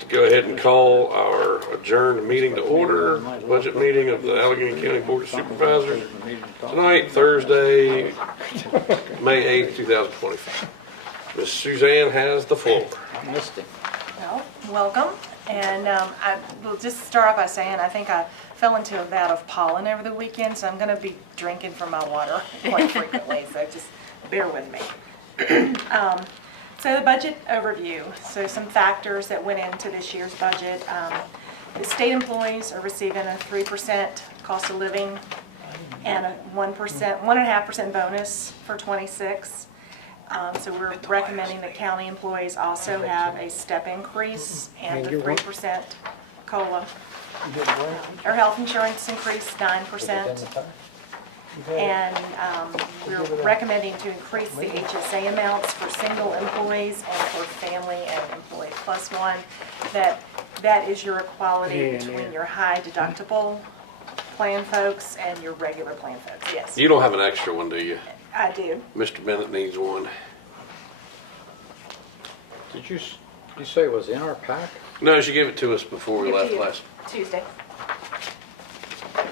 like to go ahead and call our adjourned meeting to order, budget meeting of the Alleghany County Board of Supervisors. Tonight, Thursday, May 8th, 2025. Ms. Suzanne has the floor. I missed it. Well, welcome, and I will just start off by saying I think I fell into a bout of pollen over the weekend, so I'm going to be drinking from my water quite frequently, so just bear with me. So the budget overview, so some factors that went into this year's budget. The state employees are receiving a 3% cost of living and a 1.5% bonus for 26. So we're recommending that county employees also have a step increase and a 3% COLA. Our health insurance increased 9%. And we're recommending to increase the HSA amounts for single employees and for family and employee plus one. That is your equality between your high deductible plan folks and your regular plan folks, yes. You don't have an extra one, do you? I do. Mr. Bennett needs one. Did you say it was in our pack? No, she gave it to us before we Give it left to you. last. Tuesday.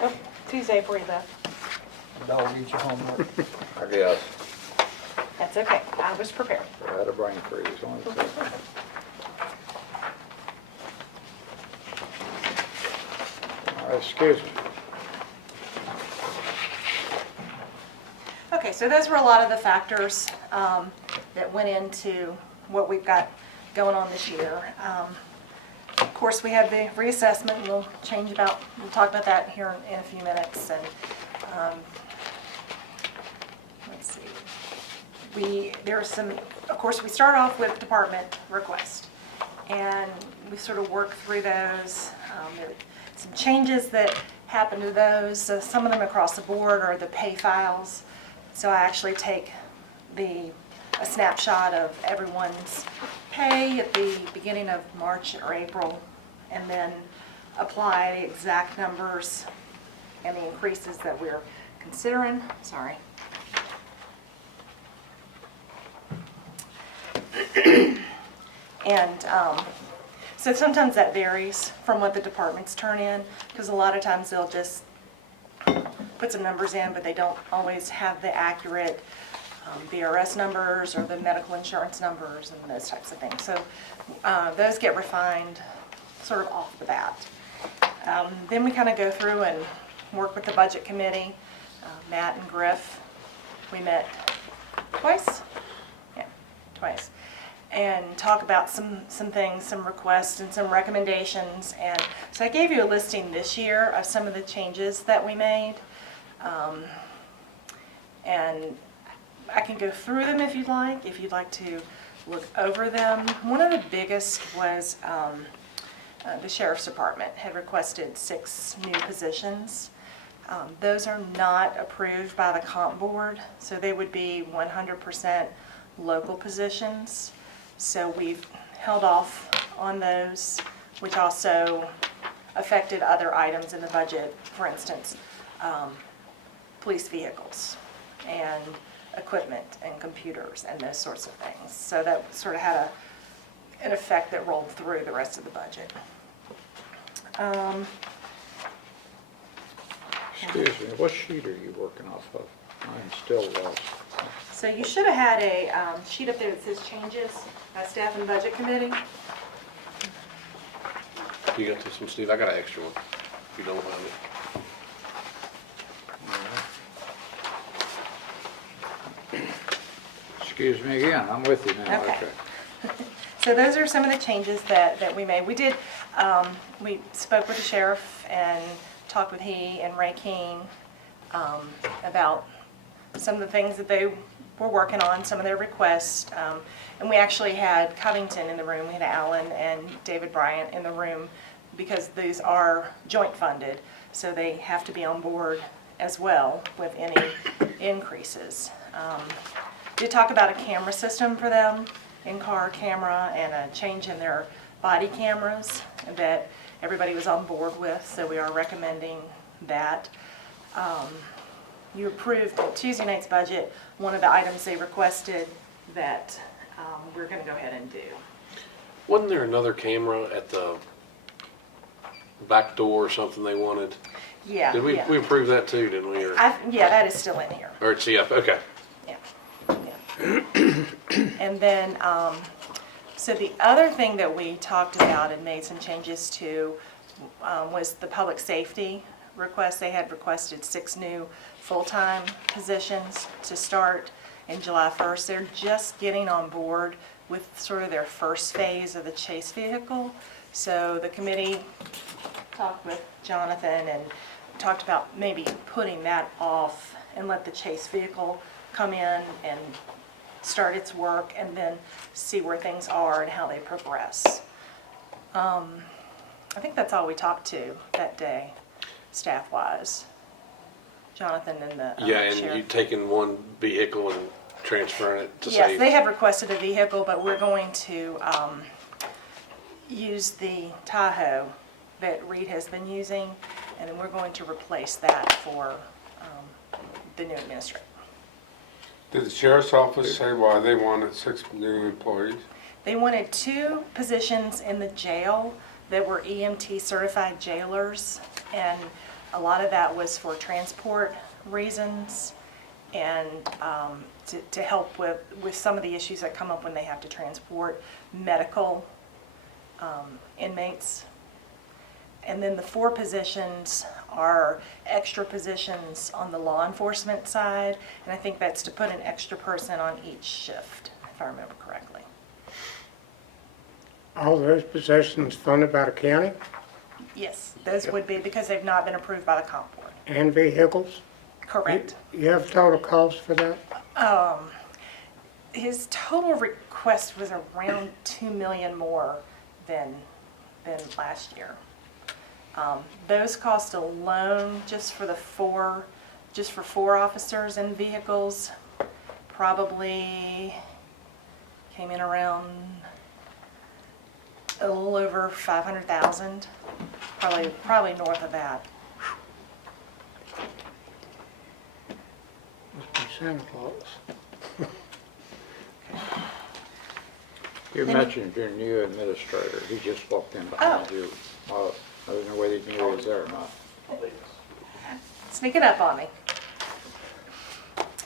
Oh, Tuesday before you left. Dog eat your homework. I guess. That's okay, I was prepared. I had a brain freeze on it. All right, excuse me. Okay, so those were a lot of the factors that went into what we've got going on this year. Of course, we have the reassessment, and we'll talk about that here in a few minutes. And let's see, there are some, of course, we start off with department request, and we sort of work through those. There are some changes that happened to those. Some of them across the board are the pay files. So I actually take a snapshot of everyone's pay at the beginning of March or April, and then apply the exact numbers and the increases that we're considering. Sorry. And so sometimes that varies from what the departments turn in, because a lot of times they'll just put some numbers in, but they don't always have the accurate VRS numbers or the medical insurance numbers and those types of things. So those get refined sort of off the bat. Then we kind of go through and work with the budget committee. Matt and Griff, we met twice? Yeah, twice. And talk about some things, some requests and some recommendations. And so I gave you a listing this year of some of the changes that we made. And I can go through them if you'd like to look over them. One of the biggest was the Sheriff's Department had requested 6 new positions. Those are not approved by the comp board, so they would be 100% local positions. So we've held off on those, which also affected other items in the budget, for instance, police vehicles and equipment and computers and those sorts of things. So that sort of had an effect that rolled through the rest of the budget. Excuse me, what sheet are you working off of? I'm still lost. So you should have had a sheet up there that says changes by staff and budget committee. You got this one, Steve? I got an extra one, if you don't mind it. Excuse me again, I'm with you now. Okay. So those are some of the changes that we made. We did, we spoke with the sheriff and talked with he and Ray King about some of the things that they were working on, some of their requests. And we actually had Covington in the room, we had Alan and David Bryant in the room, because these are joint funded, so they have to be on board as well with any increases. Did talk about a camera system for them, in-car camera, and a change in their body cameras that everybody was on board with, so we are recommending that. You approved at Tuesday night's budget one of the items they requested that we're going to go ahead and do. Wasn't there another camera at the back door or something they wanted? Yeah, Did we yeah. approve that too, didn't we? Or Yeah, that is still in here. it's CF, okay. Yeah. And then, so the other thing that we talked about and made some changes to was the public safety request. They had requested 6 new full-time positions to start in July 1st. They're just getting on board with sort of their first phase of the chase vehicle. So the committee talked with Jonathan and talked about maybe putting that off and let the chase vehicle come in and start its work and then see where things are and how they progress. I think that's all we talked to that day, staff-wise. Jonathan and the Yeah, and sheriff. you taking one vehicle and transferring it to Yes, save? they had requested a vehicle, but we're going to use the Tahoe that Reed has been using, and then we're going to replace that for the new administrator. Did the sheriff's office say why they wanted 6 new employees? They wanted 2 positions in the jail that were EMT certified jailers, and a lot of that was for transport reasons and to help with some of the issues that come up when they have to transport medical inmates. And then the 4 positions are extra positions on the law enforcement side, and I think that's to put an extra person on each shift, if I remember correctly. All those positions funded by the county Yes, those would be because they've not been approved by the comp board. and vehicles? Correct. You have total cost for that? His total request was around 2 million more than last year. Those costs alone, just for 4 officers and vehicles, probably came in around a little over 500,000, probably north of that. Must be Santa Claus. You mentioned your new administrator. He just walked in behind you. I don't know whether you knew he was there or not. Sneaking up on me.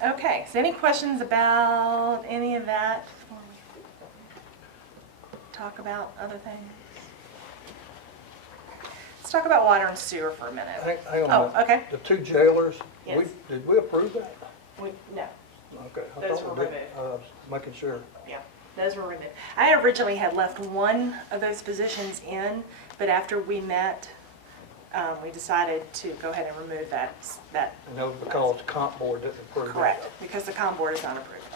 Okay, so any questions about any of that before we talk about other things? Let's talk about water and sewer for a minute. Hang on a Oh, minute. okay. The 2 jailers, Yes. did we approve that? No, Okay. I Those thought were we did. removed. I was making sure. yeah, those were removed. I originally had left one of those positions in, but after we met, we decided to go ahead and remove that. And that was because the comp board didn't approve it. Correct, because the com board is not approved.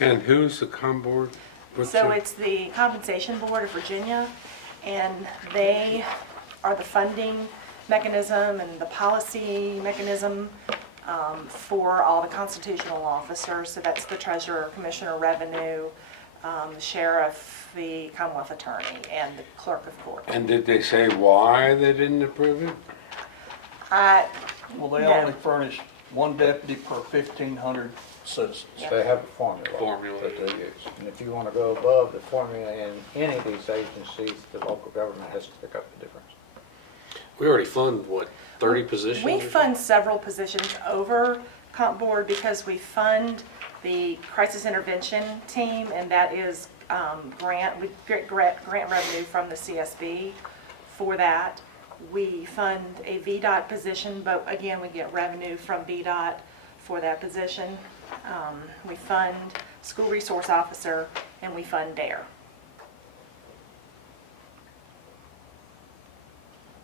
And who's the com board? What's So the- it's the Compensation Board of Virginia, and they are the funding mechanism and the policy mechanism for all the constitutional officers. So that's the treasurer, commissioner of revenue, the sheriff, the Commonwealth attorney, and the clerk of court. And did they say why they didn't approve it? Well, they No. only furnish 1 deputy per 1,500 citizens. They have a formula. Formula. That they use. And if you want to go above the formula in any of these agencies, the local government has to pick up the difference. We already fund, what, 30 positions? We or something? fund several positions over comp board because we fund the crisis intervention team, and that is we get grant revenue from the CSB for that. We fund a VDOT position, but again, we get revenue from VDOT for that position. We fund school resource officer, and we fund DARE.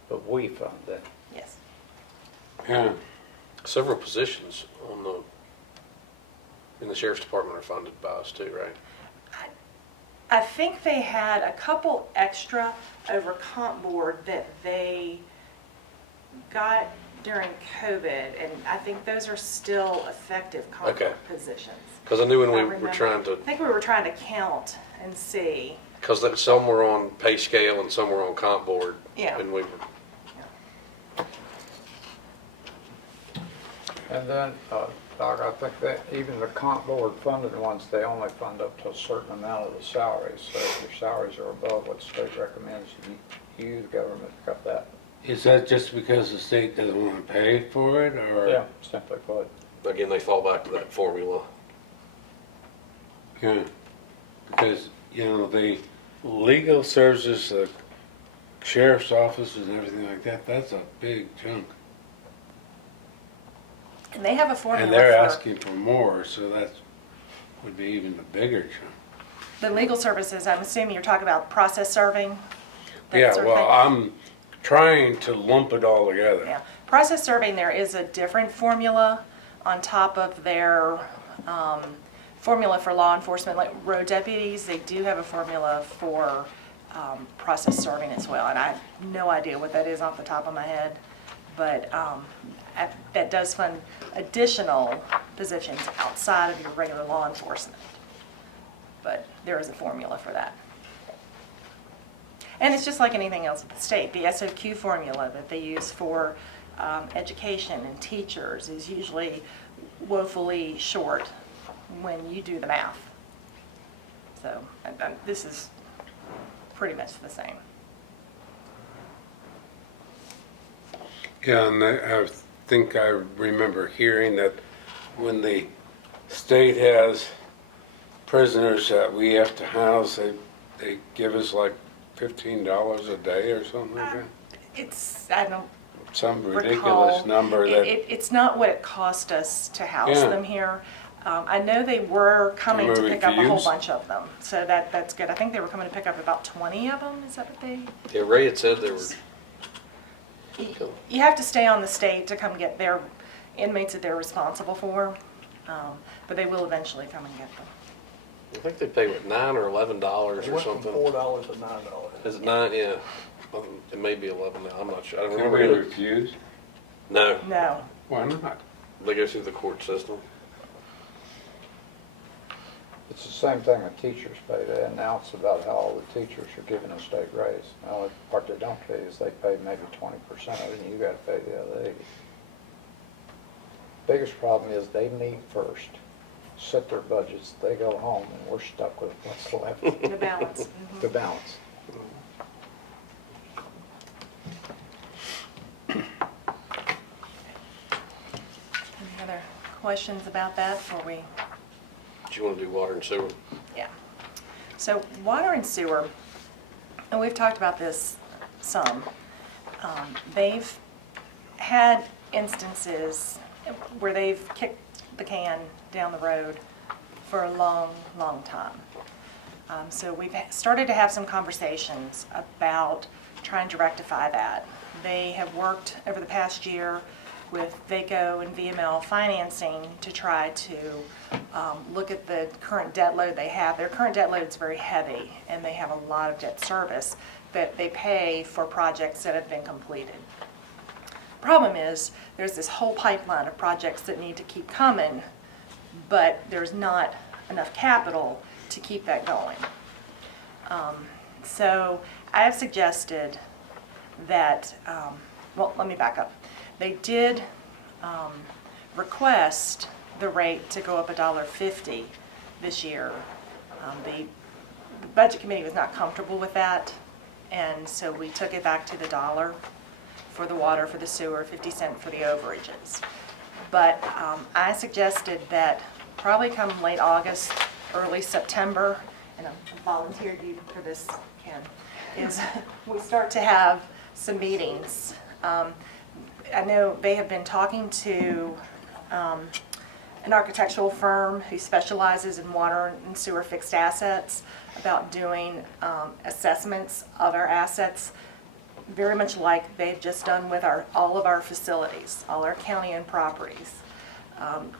But we fund that. Yes. Yeah. Several positions in the sheriff's department are funded by us too, right? I think they had a couple extra over comp board that they got during COVID, and I think those are still effective comp Okay. positions. Because I knew when I we remember. were trying I to, think we were trying to count and see. because some were on pay scale and some were on comp board. Yeah. And we were, And then, Doc, I think that even the comp board funded ones, they only fund up to a certain amount of the salaries. So if your salaries are above what the state recommends, you, the government, got that. Is that just because the state doesn't want to pay for it, or? Yeah, simply put. Again, they fall back to that formula. Yeah, because, you know, the legal services, the sheriff's office and everything like that, that's a big chunk. And they have a formula And they're for asking for more, so that would be even a bigger chunk. the legal services. I'm assuming you're talking about process serving? that Yeah, sort of well, thing? I'm trying to lump it all together. Yeah, process serving, there is a different formula on top of their formula for law enforcement, like road deputies. They do have a formula for process serving as well, and I have no idea what that is off the top of my head, but that does fund additional positions outside of your regular law enforcement. But there is a formula for that. And it's just like anything else at the state. The SOQ formula that they use for education and teachers is usually woefully short when you do the math. So this is pretty much the same. Yeah, and I think I remember hearing that when the state has prisoners that we have to house, they give us like $15 a day or something like that? It's, I don't Some ridiculous recall. number that, It's not what it cost us to house Yeah. them here. I know they were coming to Were pick up a whole refused? bunch of them, so that's good. I think they were coming to pick up about 20 of them, is that what they? Yeah, Ray had said there were, You have to stay on the state to come get their inmates that they're responsible for, but they will eventually come and get them. I think they pay what, $9 or $11 It or went from something. $4 to $9. Is it 9? Yeah. It may be 11 now. I'm not sure. I don't can remember. we Either. refuse? No, No, Why not? they go through the court system. It's the same thing with teachers pay. They announce about how all the teachers are given a state raise. The only part they don't tell you is they pay maybe 20% of it, and you gotta pay the other 80. Biggest problem is they meet first, set their budgets, they go home, and we're stuck with what's left the balance. Mhm. to balance. Any other questions about that before we? Do you want to do water and sewer? Yeah. So water and sewer, and we've talked about this some. They've had instances where they've kicked the can down the road for a long, long time. So we've started to have some conversations about trying to rectify that. They have worked over the past year with VACO and VML financing to try to look at the current debt load they have. Their current debt load is very heavy, and they have a lot of debt service that they pay for projects that have been completed. Problem is, there's this whole pipeline of projects that need to keep coming, but there's not enough capital to keep that going. So I have suggested that, well, let me back up. They did request the rate to go up $1.50 this year. The budget committee was not comfortable with that, and so we took it back to the dollar for the water, for the sewer, 50 cents for the overages. But I suggested that probably come late August, early September, and I volunteered you for this, Ken, is we start to have some meetings. I know they have been talking to an architectural firm who specializes in water and sewer fixed assets about doing assessments of our assets, very much like they've just done with all of our facilities, all our county-owned properties.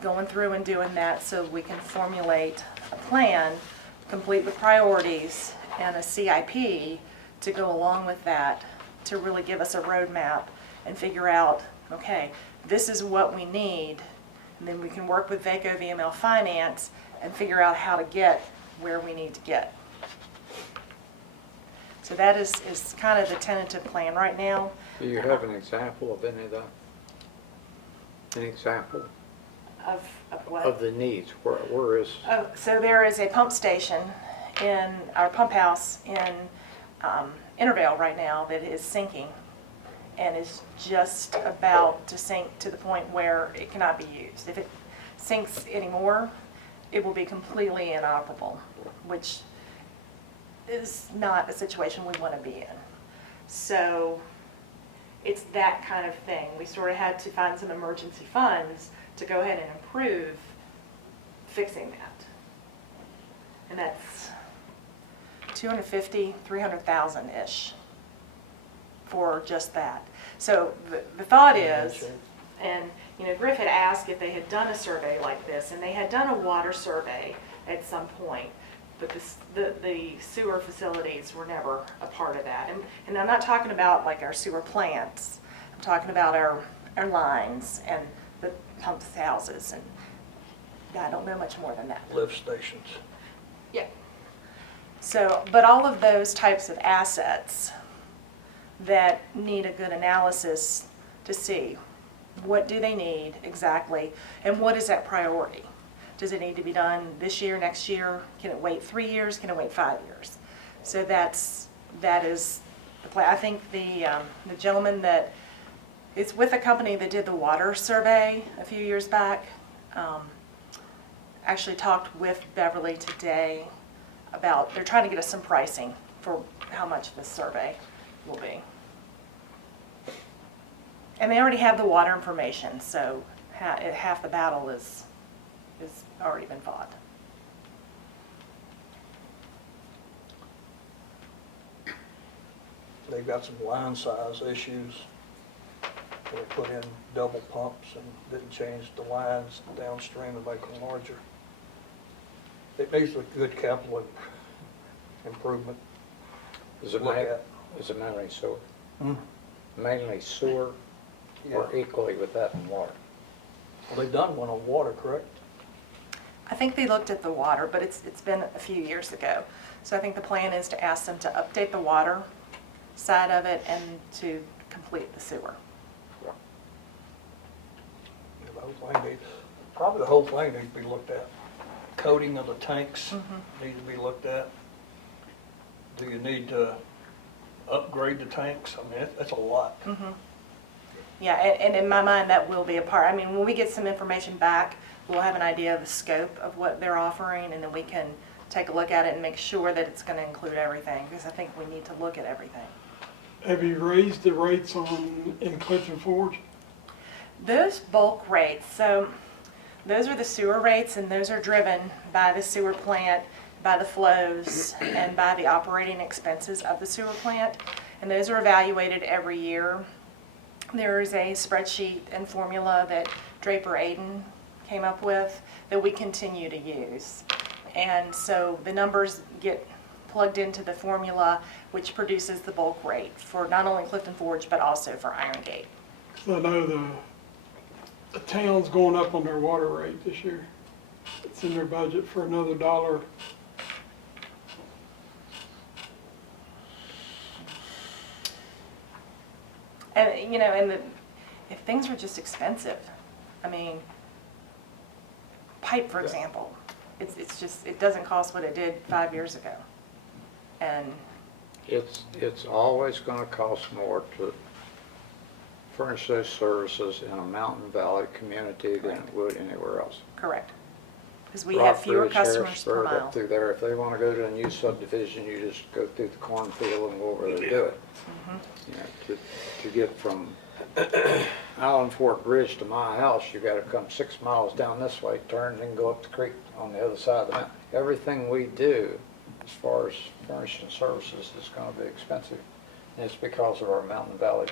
Going through and doing that so we can formulate a plan, complete with priorities and a CIP to go along with that, to really give us a roadmap and figure out, okay, this is what we need, and then we can work with VACO VML Finance and figure out how to get where we need to get. So that is kind of the tentative plan right now. Do you have an example of any of that? An example? Of what? Of the needs, where is, Oh, so there is a pump station in our pump house in Intervale right now that is sinking and is just about to sink to the point where it cannot be used. If it sinks anymore, it will be completely inoperable, which is not a situation we want to be in. So it's that kind of thing. We sort of had to find some emergency funds to go ahead and improve fixing that. And that's 250, 300,000-ish for just that. So the thought is, and Griff had asked if they had done a survey like this, and they had done a water survey at some point, but the sewer facilities were never a part of that. And I'm not talking about like our sewer plants. I'm talking about our lines and the pump houses, and I don't know much more than that. Lift stations. Yeah. So, but all of those types of assets that need a good analysis to see what do they need exactly, and what is that priority? Does it need to be done this year, next year? Can it wait 3 years? Can it wait 5 years? So that is the plan. I think the gentleman that is with a company that did the water survey a few years back actually talked with Beverly today about, they're trying to get us some pricing for how much this survey will be. And they already have the water information, so half the battle is already been fought. They've got some line size issues. They put in double pumps and didn't change the lines downstream to make them larger. It needs a good capital improvement. is it Look at. mainly sewer? Hmm. Mainly sewer, or Yeah. equally with that and water? Well, they've done one on water, correct? I think they looked at the water, but it's been a few years ago. So I think the plan is to ask them to update the water side of it and to complete the sewer. Yeah, the whole thing probably the whole thing needs to be looked at. Coating of the tanks need to be looked at. Do you need to upgrade the tanks? I mean, that's a lot. Yeah, and in my mind, that will be a part. I mean, when we get some information back, we'll have an idea of the scope of what they're offering, and then we can take a look at it and make sure that it's going to include everything, because I think we need to look at everything. Have you raised the rates in Clifton Forge? Those bulk rates, so those are the sewer rates, and those are driven by the sewer plant, by the flows, and by the operating expenses of the sewer plant, and those are evaluated every year. There is a spreadsheet and formula that Draper Aiden came up with that we continue to use. And so the numbers get plugged into the formula, which produces the bulk rate for not only Clifton Forge, but also for Iron Gate. 'Cause I know the town's going up on their water rate this year. It's in their budget for another $1. And, if things are just expensive, I mean, pipe, for example, it's just, it doesn't cost what it did 5 years ago. And, It's always gonna cost more to furnish those services in a Mountain Valley community than it would anywhere else. correct. Because we have fewer Rockbridge, customers per Harrisburg, mile. up through there, if they wanna go to a new subdivision, you just go through the cornfield and go over there to do it. You know, to get from Island Fork Bridge to my house, you gotta come 6 miles down this way, turn, and go up the creek on the other side of the mountain. Everything we do, as far as furnishing services, is gonna be expensive. And it's because of our Mountain Valley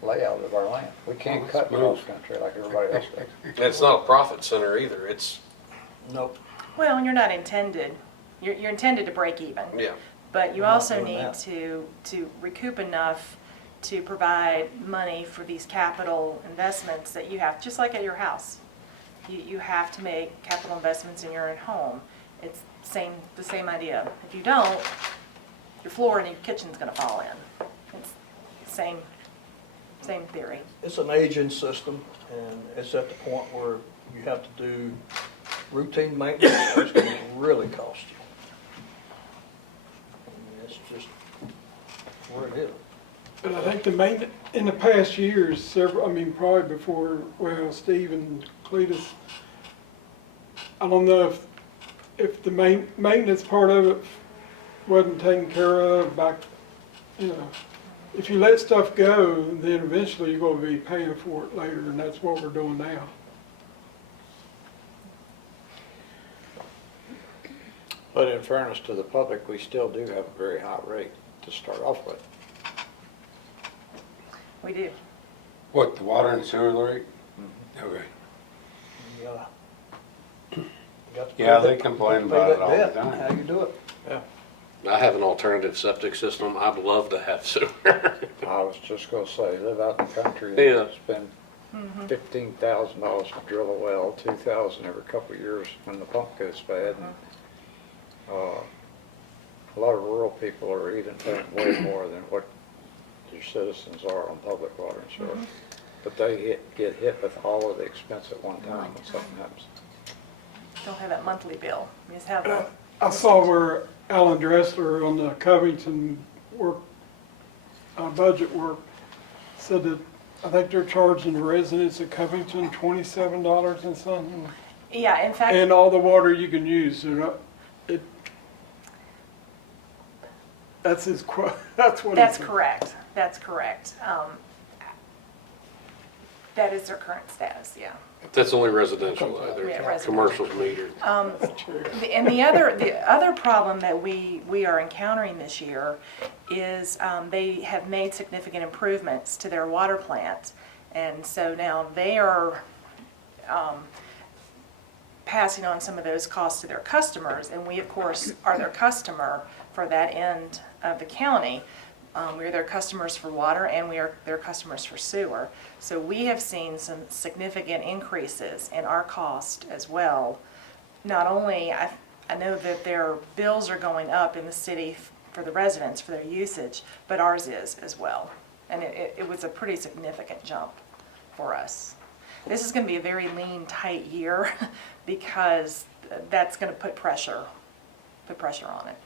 layout of our land. We can't cut cross country like everybody else does. And it's not a profit center either, it's, Nope. Well, and you're not intended, you're intended to break even. yeah. But you We're not also doing need that. to recoup enough to provide money for these capital investments that you have, just like at your house. You have to make capital investments in your own home. It's the same idea. If you don't, your floor in your kitchen's gonna fall in. It's same theory. It's an aging system, and it's at the point where you have to do routine maintenance, it's gonna really cost you. I mean, it's just where it is. But I think the main, in the past years, several, I mean, probably before, well, Steve and Cletus, I don't know if the maintenance part of it wasn't taken care of back, you know, if you let stuff go, then eventually you're gonna be paying for it later, and that's what we're doing now. But in fairness to the public, we still do have a very high rate to start off with. We do. What, the water and sewer rate? Mm-hmm. Okay. You gotta- you got to pay Yeah, they that- complain pay about that it all the debt. time. How you do it? I have an alternative septic system. I'd love to have sewer. I was just gonna say, live out in the country Yeah. and spend $15,000 to drill a well, $2,000 every couple of years when the pump goes bad. A lot of rural people are even paying way more than what your citizens are on public water and sewer. But they get hit with all of the expense at one time when something happens. Don't have that monthly bill. You just have a, I saw where Alan Dressler on the Covington work, budget work, said that I think they're charging the residents of Covington $27 and something, yeah, in fact, and all the water you can use. They're not, that's his quote, that's what he that's said. correct. That's correct. That is their current status, yeah. That's only residential, Yeah, either. residential. Commercial's metered. And the other problem that we are encountering this year is they have made significant improvements to their water plant. And so now they are passing on some of those costs to their customers. And we, of course, are their customer for that end of the county. We're their customers for water and we are their customers for sewer. So we have seen some significant increases in our cost as well. Not only, I know that their bills are going up in the city for the residents for their usage, but ours is as well. And it was a pretty significant jump for us. This is going to be a very lean, tight year because that's going to put pressure on it.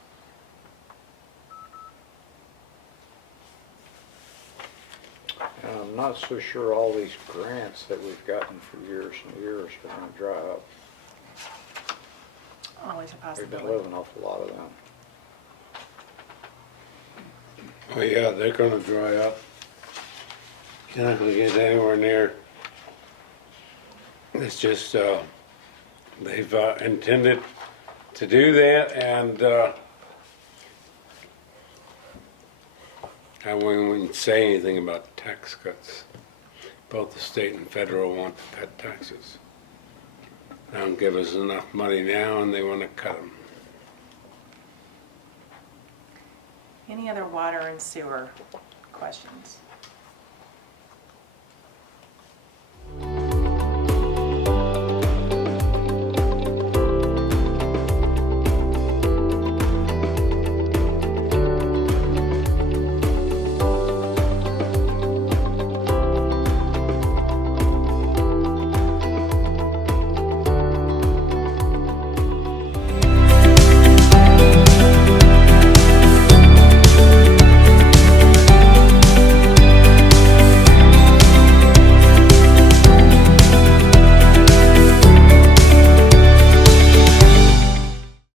And I'm not so sure all these grants that we've gotten for years and years are gonna dry up. Always a We've been possibility. living off a lot of them. Oh, yeah, they're gonna dry up. You're not gonna get anywhere near. It's just, they've intended to do that, and I wouldn't say anything about tax cuts. Both the state and federal want to cut taxes. They don't give us enough money now, and they want to cut them. Any other water and sewer questions?